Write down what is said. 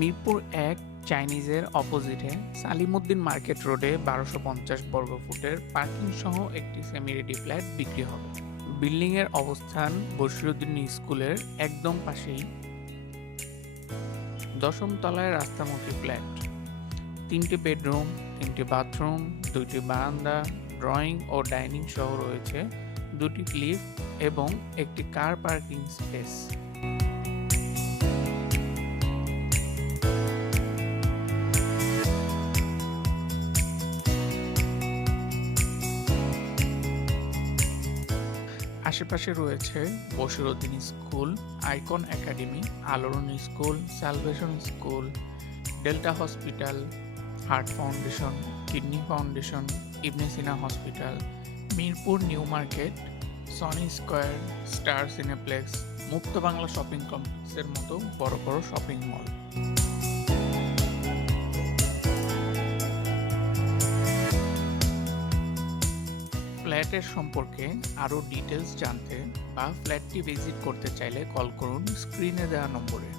মিরপুর ১ চাইনিজের অপোজিটে সালিমউদ্দিন মার্কেট রোডে ১২৫০ বর্গফুটের পার্কিং সহ একটি সেমি রেডি ফ্ল্যাট বিক্রি হবে। বিল্ডিংয়ের অবস্থান বশিরউদ্দিন স্কুলের একদম পাশেই। ১০ম তলায় রাস্তামুখী ফ্ল্যাট। ৩টি বেডরুম, ৩টি বাথরুম, ২টি বারান্দা, ড্রয়িং ও ডাইনিং সহ রয়েছে ২টি লিফট এবং একটি কার পার্কিং স্পেস। আশেপাশে রয়েছে Bashiruddin School, Icon Academy, Aloron School, Salvation School, Delta Hospital, Heart Foundation, Kidney Foundation, Ibn Sina Hospital, Mirpur New Market, Sony Square, Star Cineplex, Mukto Bangla shopping কমপ্লেক্সের মতো বড় বড় শপিং মল। ফ্ল্যাটের সম্পর্কে আরও ডিটেলস জানতে বা ফ্ল্যাটটি ভিজিট করতে চাইলে কল করুন স্ক্রিনে দেওয়া নম্বরে।